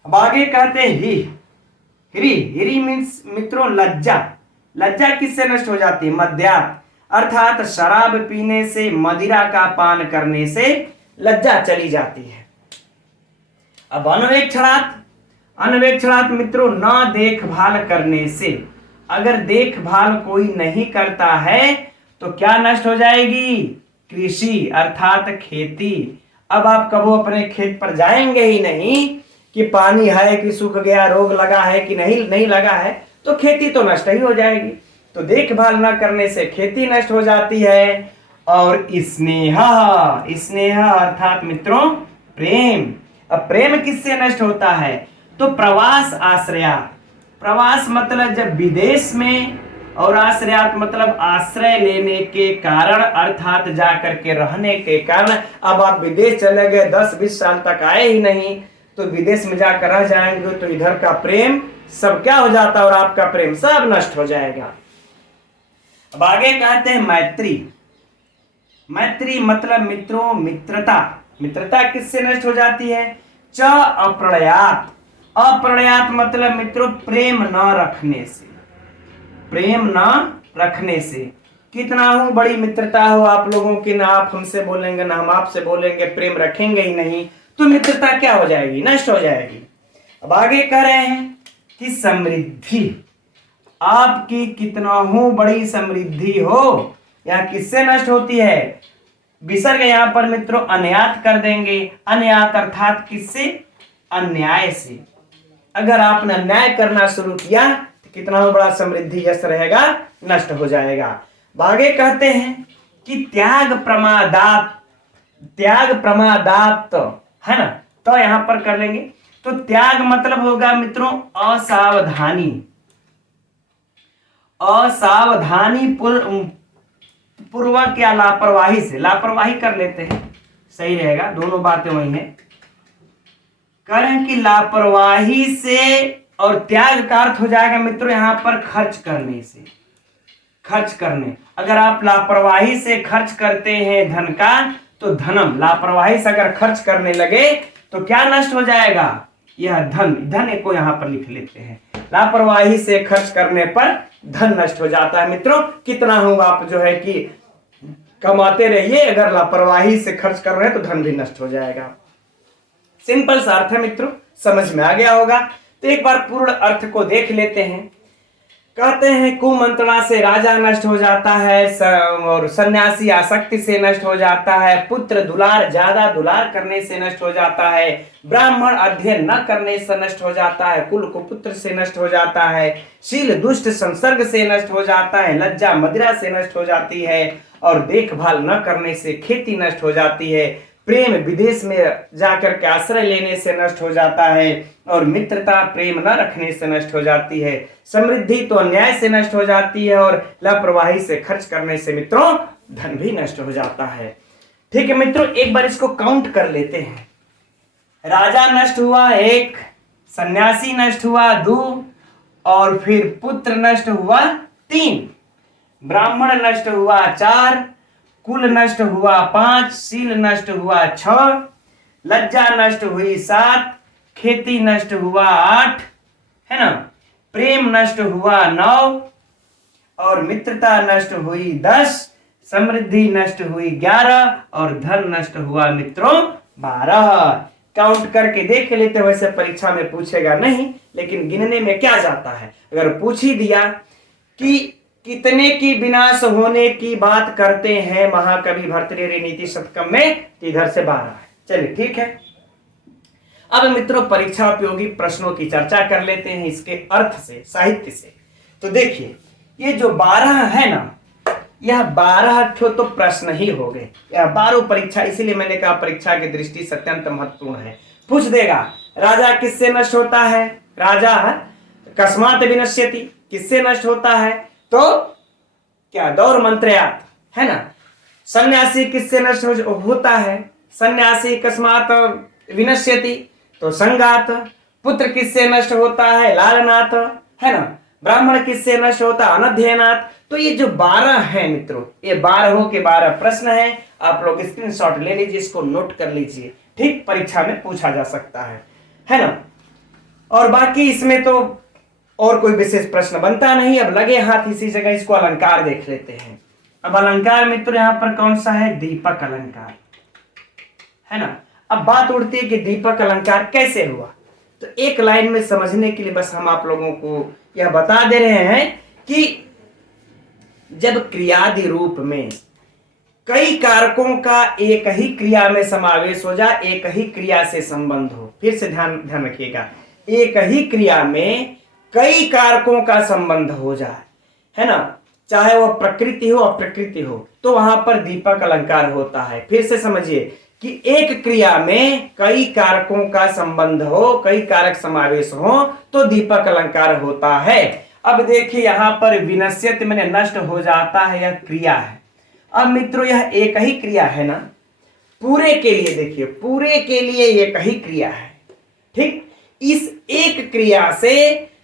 अब आगे कहते हैं हिरी। हिरी मीन्स मित्रों लज्जा। लज्जा किससे नष्ट हो जाती है? मद्यात, अर्थात शराब पीने से, मदिरा का पान करने से लज्जा चली जाती है। अब अनवेक्षणात् मित्रों न देखभाल करने से, अगर देखभाल कोई नहीं करता है तो क्या नष्ट हो जाएगी? कृषि अर्थात खेती। अब आप कबो अपने खेत पर जाएंगे ही नहीं कि पानी है कि सूख गया, रोग लगा है कि नहीं लगा है, तो खेती तो नष्ट ही हो जाएगी। तो देखभाल न करने से खेती नष्ट हो जाती है। और स्नेह अर्थात मित्रों प्रेम। अब प्रेम किससे नष्ट होता है? तो प्रवास आश्रया। प्रवास मतलब जब विदेश में, और आश्रयात मतलब आश्रय लेने के कारण, अर्थात जाकर के रहने के कारण। अब आप विदेश चले गए, 10-20 साल तक आए ही नहीं, तो विदेश में जाकर रह जाएंगे तो इधर का प्रेम सब क्या हो जाता है, और आपका प्रेम सब नष्ट हो जाएगा। अब आगे कहते हैं मैत्री मतलब मित्रों मित्रता। मित्रता किससे नष्ट हो जाती है? च अप्रणयात। अप्रणयात मतलब मित्रों प्रेम न रखने से। प्रेम न रखने से। कितना हो बड़ी मित्रता हो आप लोगों की, ना आप हमसे बोलेंगे ना हम आपसे बोलेंगे, प्रेम रखेंगे ही नहीं, तो मित्रता क्या हो जाएगी? नष्ट हो जाएगी। अब आगे कह रहे हैं कि समृद्धि, आपकी कितना हो बड़ी समृद्धि हो, या किससे नष्ट होती है? विसर्ग यहां पर मित्रों अन्यात कर देंगे। अन्यात अर्थात किससे? अन्याय से। अगर आपने अन्याय करना शुरू किया तो कितना हो बड़ा समृद्धि यश रहेगा, नष्ट हो जाएगा। आगे कहते हैं कि त्याग प्रमादात, है ना, तो यहां पर कर लेंगे। तो त्याग मतलब होगा मित्रों असावधानी पूर्वक या लापरवाही से। लापरवाही कर लेते हैं, सही रहेगा, दोनों बातें वही हैं। कह रहे हैं कि लापरवाही से, और त्याग का अर्थ हो जाएगा मित्रों यहां पर खर्च करने। अगर आप लापरवाही से खर्च करते हैं धन का, तो धनम, लापरवाही से अगर खर्च करने लगे तो क्या नष्ट हो जाएगा? यह धन को यहां पर लिख लेते हैं। लापरवाही से खर्च करने पर धन नष्ट हो जाता है। मित्रों कितना हो आप जो है कि कमाते रहिए, अगर लापरवाही से खर्च कर रहे हैं तो धन भी नष्ट हो जाएगा। सिंपल सा अर्थ है मित्रों, समझ में आ गया होगा। तो एक बार पूर्ण अर्थ को देख लेते हैं। कहते हैं कुमंत्रणा से राजा नष्ट हो जाता है, और सन्यासी आसक्ति से नष्ट हो जाता है, पुत्र दुलार ज्यादा दुलार करने से नष्ट हो जाता है, ब्राह्मण अध्ययन न करने से नष्ट हो जाता है, कुल कुपुत्र से नष्ट हो जाता है, शील दुष्ट संसर्ग से नष्ट हो जाता है, लज्जा मदिरा से नष्ट हो जाती है, और देखभाल न करने से खेती नष्ट हो जाती है, प्रेम विदेश में जाकर के आश्रय लेने से नष्ट हो जाता है, और मित्रता प्रेम न रखने से नष्ट हो जाती है, समृद्धि तो अन्याय से नष्ट हो जाती है, और लापरवाही से खर्च करने से मित्रों धन भी नष्ट हो जाता है। ठीक है मित्रों, एक बार इसको काउंट कर लेते हैं। राजा नष्ट हुआ 1, सन्यासी नष्ट हुआ 2, और फिर पुत्र नष्ट हुआ 3, ब्राह्मण नष्ट हुआ 4, कुल नष्ट हुआ 5, शील नष्ट हुआ 6, लज्जा नष्ट हुई 7, खेती नष्ट हुआ 8, है ना, प्रेम नष्ट हुआ 9, और मित्रता नष्ट हुई 10, समृद्धि नष्ट हुई 11, और धन नष्ट हुआ मित्रों 12। काउंट करके देख लेते, वैसे परीक्षा में पूछेगा नहीं, लेकिन गिनने में क्या जाता है। अगर पूछ ही दिया कि कितने की विनाश होने की बात करते हैं महाकवि भर्तृहरि नीति शतकम में, तो इधर से 12 है। चलिए ठीक है। अब मित्रों परीक्षा उपयोगी प्रश्नों की चर्चा कर लेते हैं इसके अर्थ से, साहित्य से। तो देखिए ये जो 12 है ना, यह 12 तो प्रश्न ही हो गए। यह 12 परीक्षा, इसीलिए मैंने कहा परीक्षा की दृष्टि से अत्यंत महत्वपूर्ण है। पूछ देगा राजा किससे नष्ट होता है? राजा कस्मात् विनश्यति, किससे नष्ट होता है? तो क्या दौर मंत्रयात, है ना, सन्यासी किससे नष्ट होता है? सन्यासी कस्मात विनश्यति, तो संगात। पुत्र किससे नष्ट होता है? लालनाथ, है ना। ब्राह्मण किससे नष्ट होता है? अनध्ययनात्। तो ये जो 12 है मित्रों, ये 12 के 12 प्रश्न है। आप लोग स्क्रीनशॉट ले लीजिए, इसको नोट कर लीजिए, ठीक, परीक्षा में पूछा जा सकता है ना। और बाकी इसमें तो और कोई विशेष प्रश्न बनता नहीं। अब लगे हाथ इसी जगह इसको अलंकार देख लेते हैं। अब अलंकार मित्र यहाँ पर कौन सा है? दीपक अलंकार, है ना। अब बात उठती है कि दीपक अलंकार कैसे हुआ। तो एक लाइन में समझने के लिए बस हम आप लोगों को यह बता दे रहे हैं कि जब क्रियादि रूप में कई कारकों का एक ही क्रिया में समावेश हो जाए, एक ही क्रिया से संबंध हो, फिर से ध्यान रखिएगा, एक ही क्रिया में कई कारकों का संबंध हो जाए, है ना, चाहे वह प्रकृति हो अप्रकृति हो, तो वहां पर दीपक अलंकार होता है। फिर से समझिए कि एक क्रिया में कई कारकों का संबंध हो, कई कारक समावेश हो, तो दीपक अलंकार होता है। अब देखिए यहां पर विनश्यति मैंने नष्ट हो जाता है, यह क्रिया है। अब मित्रों यह एक ही क्रिया है ना, पूरे के लिए देखिए, पूरे के लिए एक ही क्रिया है, ठीक। इस एक क्रिया से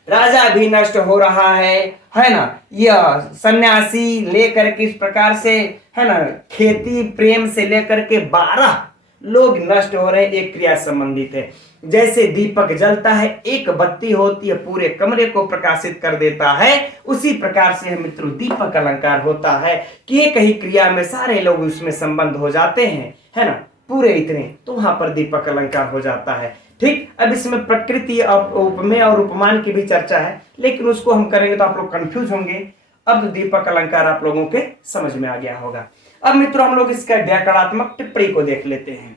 राजा भी नष्ट हो रहा है ना। यह सन्यासी लेकर के इस प्रकार से, है ना, खेती प्रेम से लेकर के 12 लोग नष्ट हो रहे, एक क्रिया संबंधित है। जैसे दीपक जलता है, एक बत्ती होती है, पूरे कमरे को प्रकाशित कर देता है, उसी प्रकार से मित्रों दीपक अलंकार होता है कि एक ही क्रिया में सारे लोग उसमें संबंध हो जाते हैं, है ना, पूरे इतने, तो वहां पर दीपक अलंकार हो जाता है, ठीक। अब इसमें प्रकृति उपमेय और उपमान की भी चर्चा है, लेकिन उसको हम करेंगे तो आप लोग कंफ्यूज होंगे। अब तो दीपक अलंकार आप लोगों के समझ में आ गया होगा। अब मित्रों हम लोग इसका व्याकरणात्मक टिप्पणी को देख लेते हैं।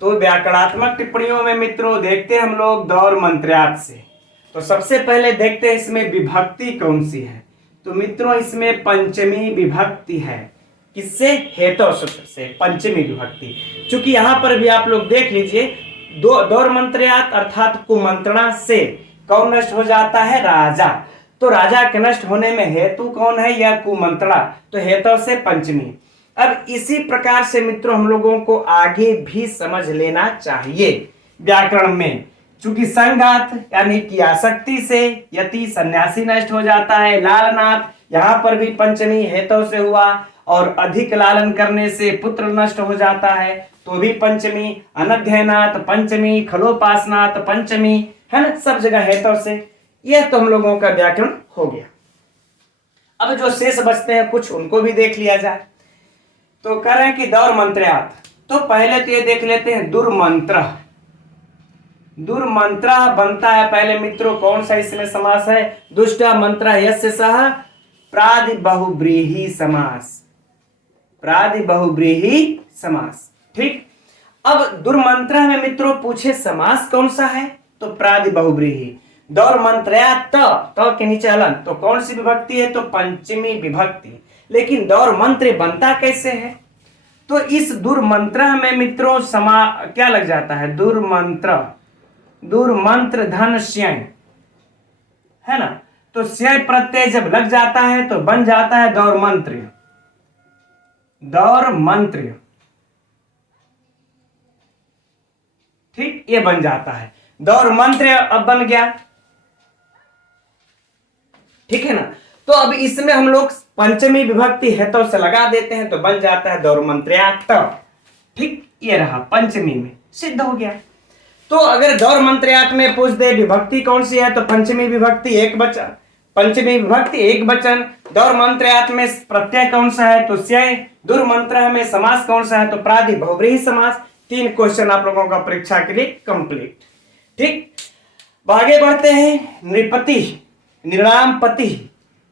तो व्याकरणात्मक टिप्पणियों में मित्रों देखते हैं हम लोग दौर मंत्र्यात् से। तो सबसे पहले देखते हैं इसमें विभक्ति कौन सी है। तो मित्रों इसमें पंचमी विभक्ति है। किससे? हेतु सूत्र से पंचमी विभक्ति। चूंकि यहां पर भी आप लोग देख लीजिए, दौर मंत्र्यात् अर्थात कुमंत्रणा से कौन नष्ट हो जाता है? राजा। तो राजा के नष्ट होने में हेतु कौन है? या कुमंत्रणा, तो हेतु से पंचमी। अब इसी प्रकार से मित्रों हम लोगों को आगे भी समझ लेना चाहिए व्याकरण में। चूंकि संघात यानी कि आसक्ति से यति सन्यासी नष्ट हो जाता है, लालनाथ यहां पर भी पंचमी हेतु से हुआ, और अधिक लालन करने से पुत्र नष्ट हो जाता है तो भी पंचमी, अनध्ययनात् पंचमी, खलोपासनात् पंचमी, है ना, सब जगह हेतु से। यह तो हम लोगों का व्याकरण हो गया। अब जो शेष बचते हैं कुछ उनको भी देख लिया जाए। तो कह रहे हैं कि दौर मंत्र्यात्, तो पहले तो ये देख लेते हैं दुर्मंत्र। दुर्मंत्र बनता है पहले मित्रों कौन सा इसमें समास है? दुष्ट मंत्र यस्य सह प्रादि बहुब्रीहि समास, प्रादि बहुब्रीहि समास, ठीक। अब दुर्मंत्र में मित्रों पूछे समास कौन सा है? तो प्रादि बहुब्रीहि। दौर मंत्र्यात् तो के नीचे हलन, तो कौन सी विभक्ति है? तो पंचमी विभक्ति। लेकिन दौर मंत्र बनता कैसे है? तो इस दुर्मंत्र में मित्रों क्या लग जाता है? दुर्मंत्र, दुर्मंत्र धन श्यय, है ना। तो श्यय प्रत्यय जब लग जाता है तो बन जाता है दौर मंत्र, दौर मंत्र, ठीक, ये बन जाता है दौर मंत्र। अब बन गया, ठीक है ना। तो अब इसमें हम लोग पंचमी विभक्ति हेतु से लगा देते हैं तो बन जाता है दौर मंत्र्यात्, ठीक, ये रहा पंचमी में सिद्ध हो गया। तो अगर दौर मंत्र्यात् में पूछ दे विभक्ति कौन सी है, तो पंचमी विभक्ति एक वचन, पंचमी विभक्ति एक वचन। दौर मंत्र्यात् में प्रत्यय कौन सा है? तो स्यय। दुर्मंत्र में समास कौन सा है? तो प्रादि बहुब्रीहि समास। 3 क्वेश्चन आप लोगों का परीक्षा के लिए कंप्लीट, ठीक। आगे बढ़ते हैं। नृपति, निर्णाम पति,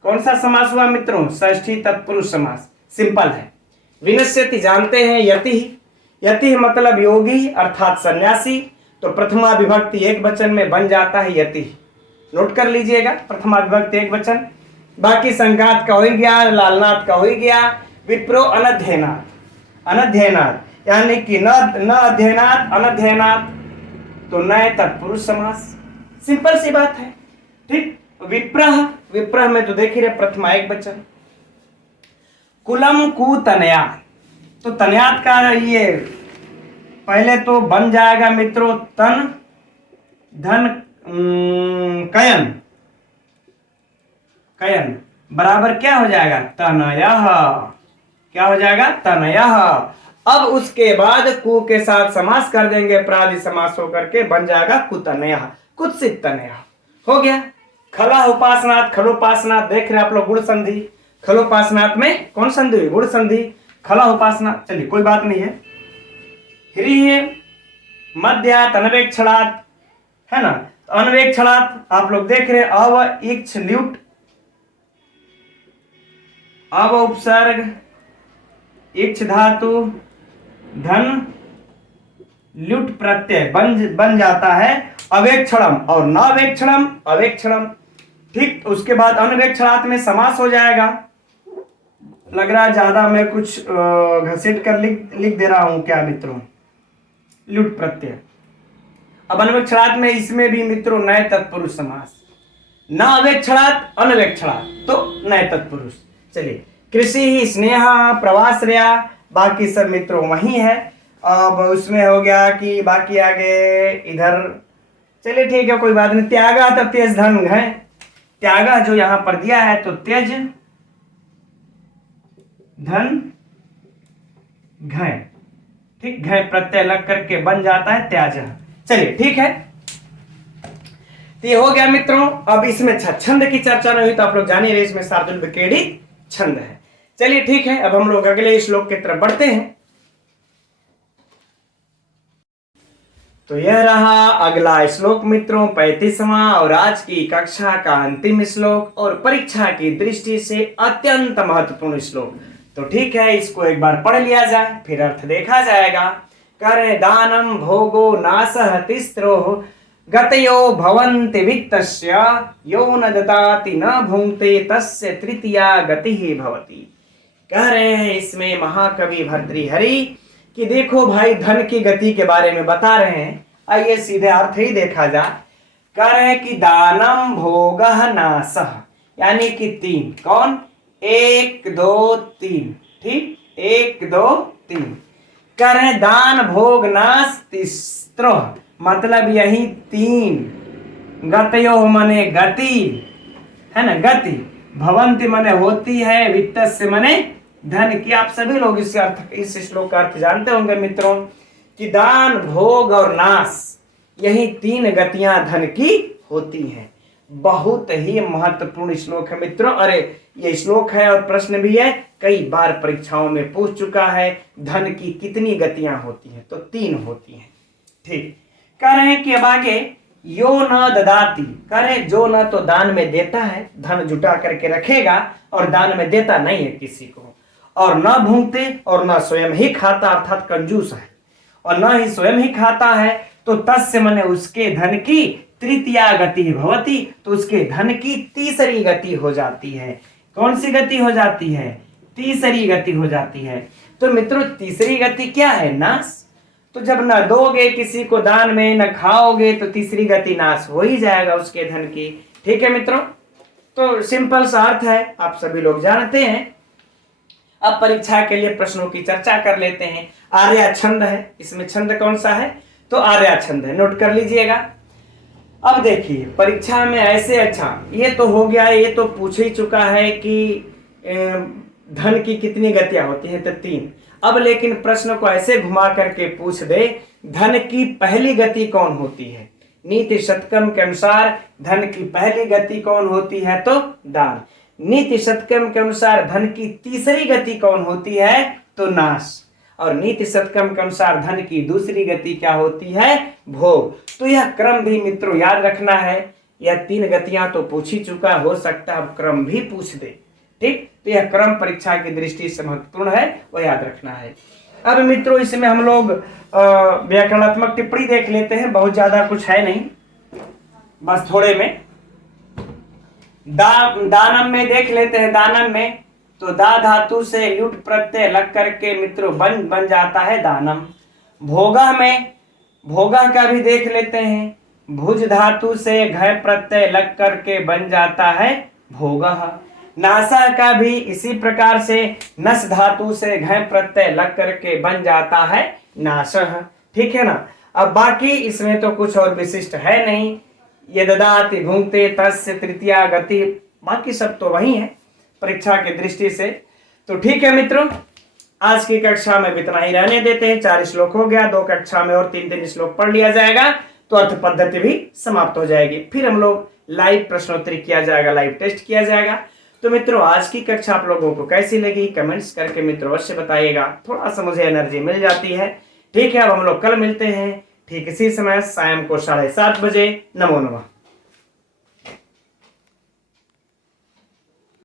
कौन सा समास हुआ मित्रों? षष्ठी तत्पुरुष समास, सिंपल है। विनश्यति जानते हैं, यति, यति मतलब योगी अर्थात सन्यासी, तो प्रथमा विभक्ति एक वचन में बन जाता है यति, नोट कर लीजिएगा, प्रथमा विभक्ति एक वचन। बाकी संघात का हो गया, लालनाथ का हो गया। विप्रो अनध्ययनात्, अनध्ययनात् यानी कि न अध्ययनात् अनध्ययनात्, तो नए तत्पुरुष समास, सिंपल सी बात है, ठीक। विप्रह, विप्रह में तो देख ही रहे प्रथमा एक वचन, कुलम कु तनया। तो तनयात का ये पहले तो बन जाएगा मित्रों तन धन कयन, कयन बराबर क्या हो जाएगा तनयः। क्या हो जाएगा तनयः। अब उसके बाद कु के साथ समास कर देंगे, प्रादि समास होकर के बन जाएगा कुतनयः, कुत्सित तनयः। हो गया। खला उपासनाथ, खलोपासनाथ देख रहे आप लोग, गुण संधि। खलोपासनाथ में कौन संधि हुई? गुण संधि। खला उपासना, चलिए कोई बात नहीं है। ह्रीः मध्यात् अनवेक्षणात्, है ना। तो अनवेक्षणात् आप लोग देख रहे अव इक्ष ल्यूट, अव उपसर्ग इक्ष धातु धन ल्युट प्रत्यय बन जाता है अवेक्षणम और नवेक्षणम अवेक्षणम। ठीक, उसके बाद अनवेक्षणात् में समास हो जाएगा। लग रहा है ज्यादा मैं कुछ घसीट कर लिख दे रहा हूं क्या मित्रों? ल्युट प्रत्यय। अब अनवेक्षणात् में इसमें भी मित्रों नए तत्पुरुष समास, न अवेक्षणात् अनवेक्षणात् तो नए तत्पुरुष। चलिए, कृषि ही स्नेह प्रवासर्या, बाकी सब मित्रों वही है। अब उसमें हो गया कि बाकी आगे इधर, चलिए ठीक है कोई बात नहीं। त्यागा तो तेज धन है, त्यागा जो यहां पर दिया है तो तेज धन घय, ठीक, घय प्रत्यय लग करके बन जाता है त्याज। चलिए ठीक है, तो ये हो गया मित्रों। अब इसमें छंद की चर्चा नहीं हुई तो आप लोग जानिए रहे, इसमें शार्दुल विकेडी छंद है। चलिए ठीक है, अब हम लोग अगले श्लोक की तरफ बढ़ते हैं। तो यह रहा अगला श्लोक मित्रों, 35वां और आज की कक्षा का अंतिम श्लोक और परीक्षा की दृष्टि से अत्यंत महत्वपूर्ण श्लोक। तो ठीक है, इसको एक बार पढ़ लिया जाए, फिर अर्थ देखा जाएगा। करे दानम भोगो नासः तिस्रो गतयो भवन्ति वित्तस्य यो न ददाति न भुंक्ते तस्य तृतीया गतिः भवति। कह रहे हैं इसमें महाकवि भर्तृहरि कि देखो भाई, धन की गति के बारे में बता रहे हैं। आइए सीधे अर्थ ही देखा जाए। कह रहे हैं कि दानम भोगः नासः, यानी कि तीन, कौन? 1 2 3, ठीक, 1 2 3। कह रहे हैं दान भोग नाश तिस्रो, मतलब यही तीन। गतयो मने गति, है ना, गति। भवंति मने होती है, वित्तस्य मने धन की। आप सभी लोग इस अर्थ, इस श्लोक का अर्थ जानते होंगे मित्रों कि दान भोग और नाश, यही तीन गतियां धन की होती हैं। बहुत ही महत्वपूर्ण श्लोक है मित्रों। अरे ये श्लोक है और प्रश्न भी है, कई बार परीक्षाओं में पूछ चुका है, धन की कितनी गतियां होती हैं? तो 3 होती हैं। ठीक, कह रहे हैं कि अब आगे यो न ददाति, कह रहे जो न तो दान में देता है, धन जुटा करके रखेगा और दान में देता नहीं है किसी को, और न भूंगते और न स्वयं ही खाता, अर्थात कंजूस है, और न ही स्वयं ही खाता है, तो तस्य मने उसके धन की तृतीया गति भवति, तो उसके धन की तीसरी गति हो जाती है। कौन सी गति हो जाती है? तीसरी गति हो जाती है। तो मित्रों तीसरी गति क्या है? नाश। तो जब न दोगे किसी को दान में, न खाओगे, तो तीसरी गति नाश हो ही जाएगा उसके धन की। ठीक है मित्रों, तो सिंपल सा अर्थ है, आप सभी लोग जानते हैं। अब परीक्षा के लिए प्रश्नों की चर्चा कर लेते हैं। आर्या छंद है, इसमें छंद कौन सा है? तो आर्या छंद है, नोट कर लीजिएगा। अब देखिए परीक्षा में ऐसे, अच्छा ये तो हो गया, ये तो पूछ ही चुका है कि धन की कितनी गतियां होती हैं, तो 3। अब लेकिन प्रश्न को ऐसे घुमा करके पूछ दे, धन की पहली गति कौन होती है? नीति शतकम के अनुसार धन की पहली गति कौन होती है? तो दान। नीति शतकम के अनुसार धन की तीसरी गति कौन होती है? तो नाश। और नीति शतकम के अनुसार धन की दूसरी गति क्या होती है? भोग। तो यह क्रम भी मित्रों याद रखना है। यह 3 गतियां तो पूछ ही चुका, हो सकता है अब क्रम भी पूछ दे। ठीक, तो यह क्रम परीक्षा की दृष्टि से महत्वपूर्ण है, वह याद रखना है। अब मित्रों इसमें हम लोग व्याकरणात्मक टिप्पणी देख लेते हैं, बहुत ज्यादा कुछ है नहीं, बस थोड़े में। दानम में देख लेते हैं। दानम में तो दा धातु से ल्युट प्रत्यय लग करके मित्रों बन जाता है दानम। भोगा में, भोगा का भी देख लेते हैं, भुज धातु से घय प्रत्यय लग करके बन जाता है भोगा। नासा का भी इसी प्रकार से नस धातु से घ प्रत्यय लग करके बन जाता है नासः। ठीक है ना। अब बाकी इसमें तो कुछ और विशिष्ट है नहीं, ये ददाति भुंक्ते तस्य तृतीया गति, बाकी सब तो वही है परीक्षा की दृष्टि से। तो ठीक है मित्रों, आज की कक्षा में इतना ही रहने देते हैं। 4 श्लोक हो गया, 2 कक्षा में और 3 श्लोक पढ़ लिया जाएगा तो अर्थ पद्धति भी समाप्त हो जाएगी। फिर हम लोग लाइव प्रश्नोत्तरी किया जाएगा, लाइव टेस्ट किया जाएगा। तो मित्रों आज की कक्षा आप लोगों को कैसी लगी कमेंट्स करके मित्रों अवश्य बताइएगा, थोड़ा सा मुझे एनर्जी मिल जाती है। ठीक है, अब हम लोग कल मिलते हैं ठीक इसी समय शाम को 7:30 बजे। नमो नमः।